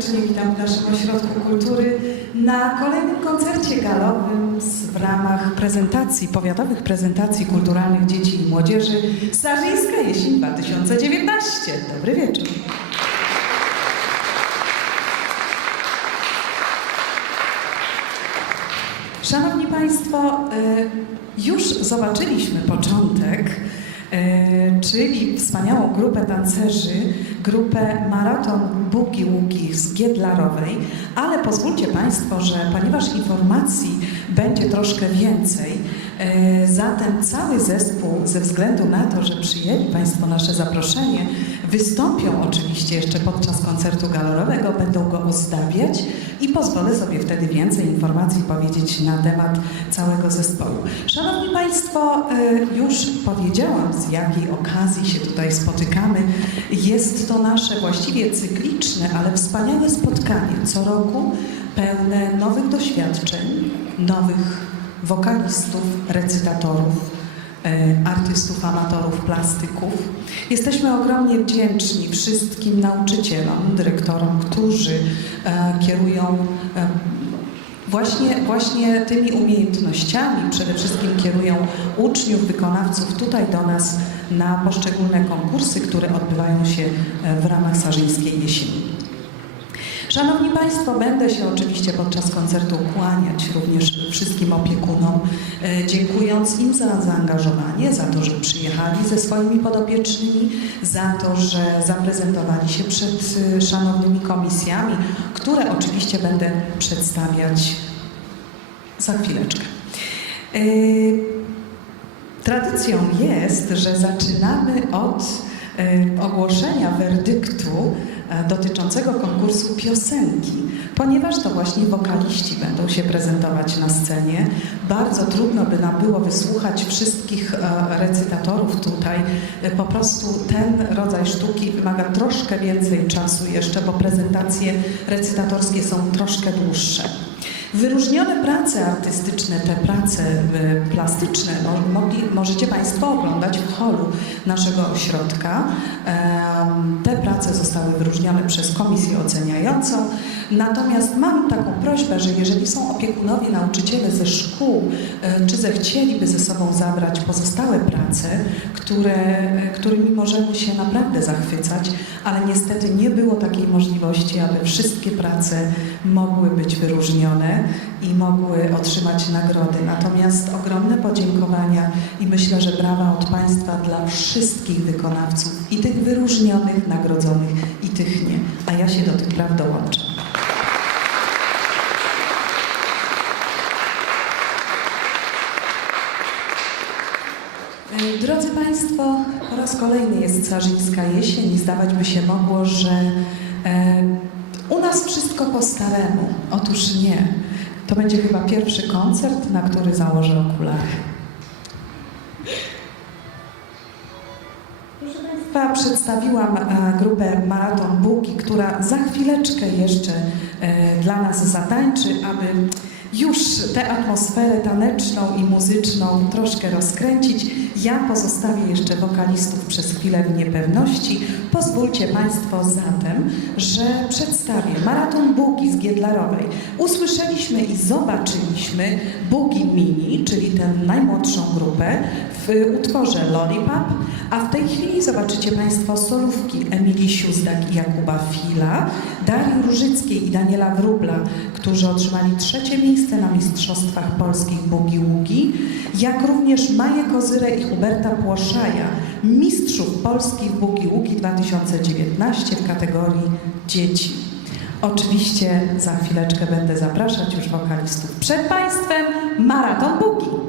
serdecznie witam w naszym Ośrodku Kultury na kolejnym koncercie galowym w ramach prezentacji, powiatowych prezentacji kulturalnych dzieci i młodzieży Starzyńska Jesień 2019. Dobry wieczór. Szanowni Państwo, y, już zobaczyliśmy początek, y, czyli wspaniałą grupę tancerzy, grupę Maraton Bugi Ługi z Giedlarowej, ale pozwólcie Państwo, że ponieważ informacji będzie troszkę więcej, y, zatem cały zespół, ze względu na to, że przyjęli Państwo nasze zaproszenie, wystąpią oczywiście jeszcze podczas koncertu galorowego, będą go ozdabiać i pozwolę sobie wtedy więcej informacji powiedzieć na temat całego zespołu. Szanowni Państwo, y, już powiedziałam z jakiej okazji się tutaj spotykamy. Jest to nasze właściwie cykliczne, ale wspaniałe spotkanie co roku, pełne nowych doświadczeń, nowych wokalistów, recytatorów, artystów, amatorów, plastyków. Jesteśmy ogromnie wdzięczni wszystkim nauczycielom, dyrektorom, którzy e, kierują e, właśnie, właśnie tymi umiejętnościami, przede wszystkim kierują uczniów, wykonawców tutaj do nas na poszczególne konkursy, które odbywają się e, w ramach Sarzyńskiej Jesieni. Szanowni Państwo, będę się oczywiście podczas koncertu kłaniać również wszystkim opiekunom, e, dziękując im za zaangażowanie, za to, że przyjechali ze swoimi podopiecznymi, za to, że zaprezentowali się przed e, szanownymi komisjami, które oczywiście będę przedstawiać za chwileczkę. E, Tradycją jest, że zaczynamy od ogłoszenia werdyktu dotyczącego konkursu piosenki, ponieważ to właśnie wokaliści będą się prezentować na scenie. Bardzo trudno by nam było wysłuchać wszystkich e, recytatorów tutaj. E, Po prostu ten rodzaj sztuki wymaga troszkę więcej czasu jeszcze, bo prezentacje recytatorskie są troszkę dłuższe. Wyróżnione prace artystyczne, te prace y, plastyczne mo- mogli, możecie Państwo oglądać w holu naszego ośrodka. Te prace zostały wyróżnione przez komisję oceniającą. Natomiast mam taką prośbę, że jeżeli są opiekunowie, nauczyciele ze szkół, y, czy zechcieliby ze sobą zabrać pozostałe prace, które, y, którymi możemy się naprawdę zachwycać, ale niestety nie było takiej możliwości, aby wszystkie prace mogły być wyróżnione i mogły otrzymać nagrody. Natomiast ogromne podziękowania i myślę, że brawa od Państwa dla wszystkich wykonawców i tych wyróżnionych, nagrodzonych i tych nie. A ja się do tych braw dołączam. E, Drodzy Państwo, po raz kolejny jest Sarzyńska jesień i zdawać by się mogło, że e, u nas wszystko po staremu. Otóż nie. To będzie chyba pierwszy koncert, na który założę okulary. Proszę Państwa, przedstawiłam e, grupę Maraton Buki, która za chwileczkę jeszcze e, dla nas zatańczy, aby już tę atmosferę taneczną i muzyczną troszkę rozkręcić. Ja pozostawię jeszcze wokalistów przez chwilę w niepewności. Pozwólcie Państwo zatem, że przedstawię Maraton Bugi z Giedlarowej. Usłyszeliśmy i zobaczyliśmy Bugi Mini, czyli tę najmłodszą grupę w utworze Lollipop, a w tej chwili zobaczycie Państwo solówki Emilii Siuzdak i Jakuba Fila, Darii Różyckiej i Daniela Wróbla, którzy otrzymali trzecie miejsce na Mistrzostwach Polskich Bugi Ługi, jak również Maję Kozyrę i Huberta Płoszaja, mistrzów Polskich Bugi Ługi 2019 w kategorii dzieci. Oczywiście za chwileczkę będę zapraszać już wokalistów. Przed Państwem Maraton Bugi.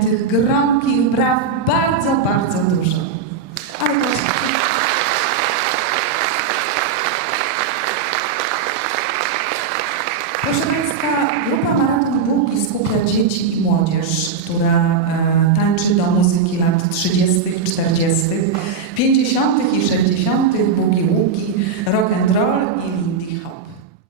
tych gromkich braw bardzo, bardzo dużo. Ale to... Proszę Państwa, grupa Maraton Bułki skupia dzieci i młodzież, która e, tańczy do muzyki lat 30., 40., 50. i 60., bugi łuki, rock and roll i lindy hop.